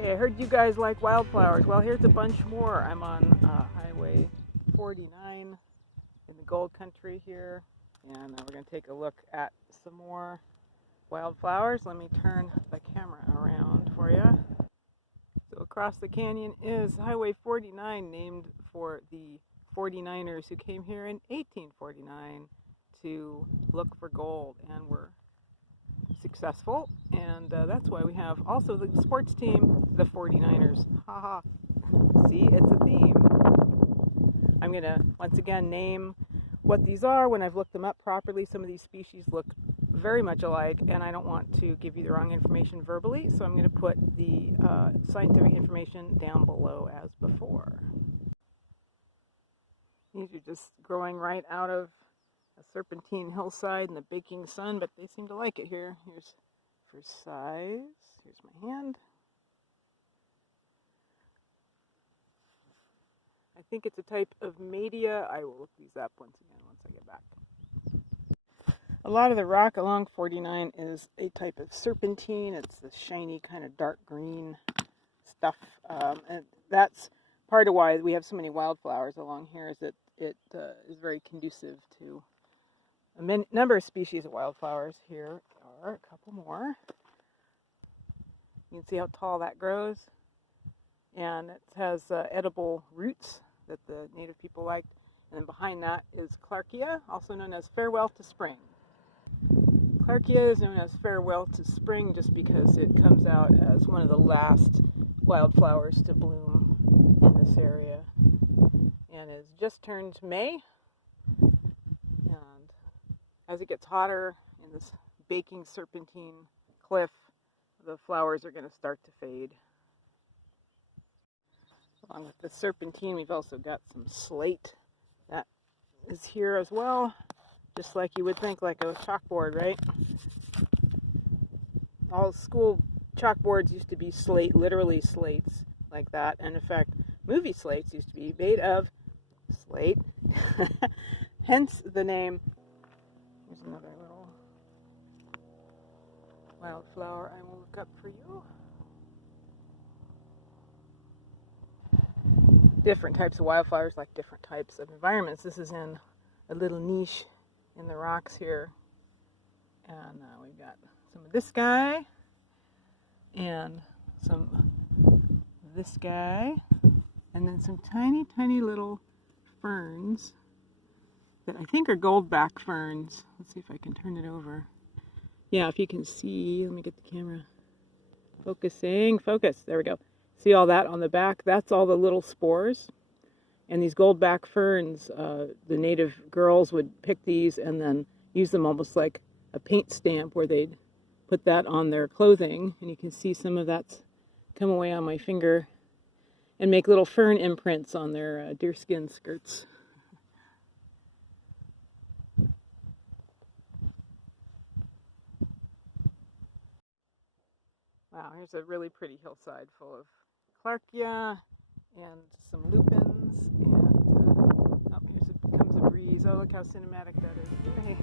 Hey, I heard you guys like wildflowers. Well, here's a bunch more. I'm on Highway 49 in the Gold Country here, and we're going to take a look at some more wildflowers. Let me turn the camera around for you. So across the canyon is Highway 49, named for the 49ers who came here in 1849 to look for gold and were successful, and that's why we have also the sports team, the 49ers. Haha. See, it's a theme. I'm going to once again name what these are when I've looked them up properly. Some of these species look very much alike, and I don't want to give you the wrong information verbally, so I'm going to put the scientific information down below as before. These are just growing right out of a serpentine hillside in the baking sun, but they seem to like it here. Here's for size. Here's my hand. I think it's a type of media. I will look these up once again once I get back. A lot of the rock along 49 is a type of serpentine. It's the shiny kind of dark green stuff, and that's part of why we have so many wildflowers along here. Is that it is very conducive to a number of species of wildflowers. Here are a couple more. You can see how tall that grows, and it has edible roots that the native people liked. And then behind that is Clarkia, also known as Farewell to Spring. Clarkia is known as Farewell to Spring just because it comes out as one of the last wildflowers to bloom in this area, and has just turned May. And as it gets hotter in this baking serpentine cliff, the flowers are going to start to fade. Along with the serpentine, we've also got some slate that is here as well, just like you would think, like a chalkboard, right? All school chalkboards used to be slate, literally slates like that, and in fact, movie slates used to be made of slate, hence the name. Here's another little wildflower I will look up for you. Different types of wildflowers like different types of environments. This is in a little niche in the rocks here, and we've got some of this guy and some of this guy, and then some tiny little ferns that I think are goldback ferns. Let's see if I can turn it over. Yeah, if you can see, let me get the camera focusing. Focus, there we go. See all that on the back? That's all the little spores. And these goldback ferns, the native girls would pick these and then use them almost like a paint stamp, where they'd put that on their clothing. And you can see some of that's come away on my finger, and make little fern imprints on their deerskin skirts. Wow, here's a really pretty hillside full of Clarkia and some lupins. And comes a breeze. Oh, look how cinematic that is. Hey.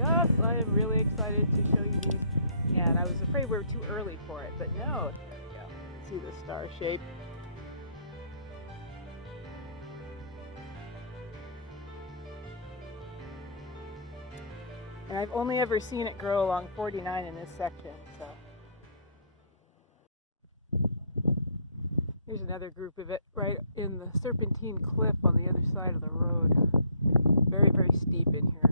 Yes, I am really excited to show you these. And I was afraid we were too early for it, but no, there we go. See the star shape. And I've only ever seen it grow along 49 in this section, so. Here's another group of it right in the serpentine cliff on the other side of the road. Very, very steep in here.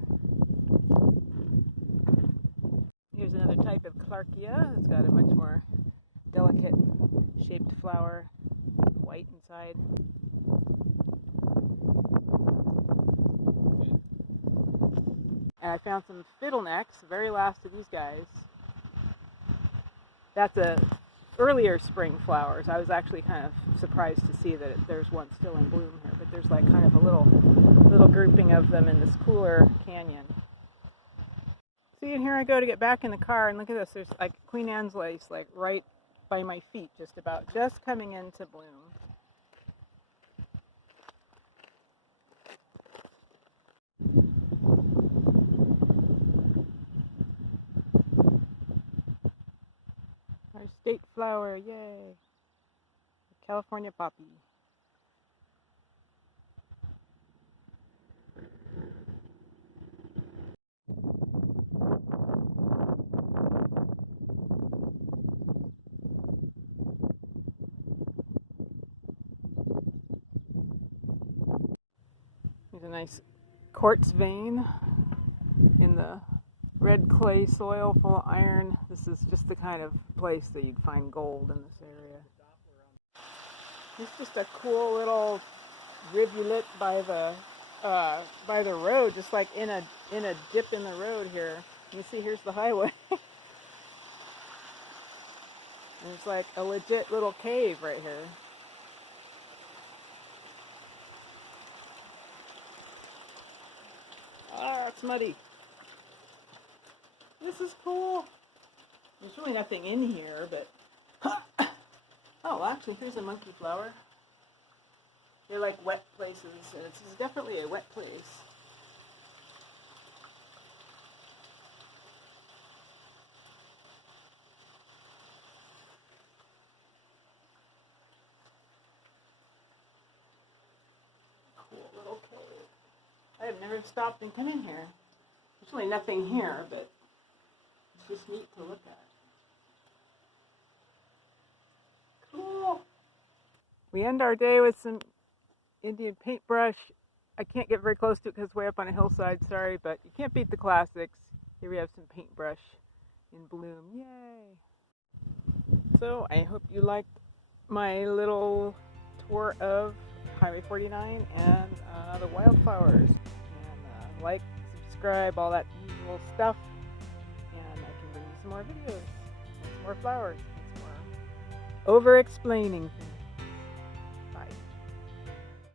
Here's another type of Clarkia. It's got a much more delicate shaped flower, white inside. And I found some fiddlenecks, the very last of these guys. That's a earlier spring flowers. I was actually kind of surprised to see that there's one still in bloom here, but there's like kind of a little grouping of them in this cooler canyon. See, and here I go to get back in the car, and look at this. There's like Queen Anne's lace, like right by my feet, just coming into bloom. Our state flower, yay! California poppy. There's a nice quartz vein in the red clay soil full of iron. This is just the kind of place that you'd find gold in this area. It's just a cool little rivulet by the road, just like in a dip in the road here. You see, here's the highway. And it's like a legit little cave right here. Ah, it's muddy. This is cool. There's really nothing in here, but oh, actually, here's a monkey flower. They're like wet places, and it's definitely a wet place. Cool little cave. I have never stopped and come in here. There's really nothing here, but it's just neat to look at. Cool. We end our day with some Indian paintbrush. I can't get very close to it because it's way up on a hillside, sorry, but you can't beat the classics. Here we have some paintbrush in bloom. Yay! So I hope you liked my little tour of Highway 49 and the wildflowers. And like, subscribe, all that usual stuff. And I can bring you some more videos, and some more flowers, and some more over-explaining things.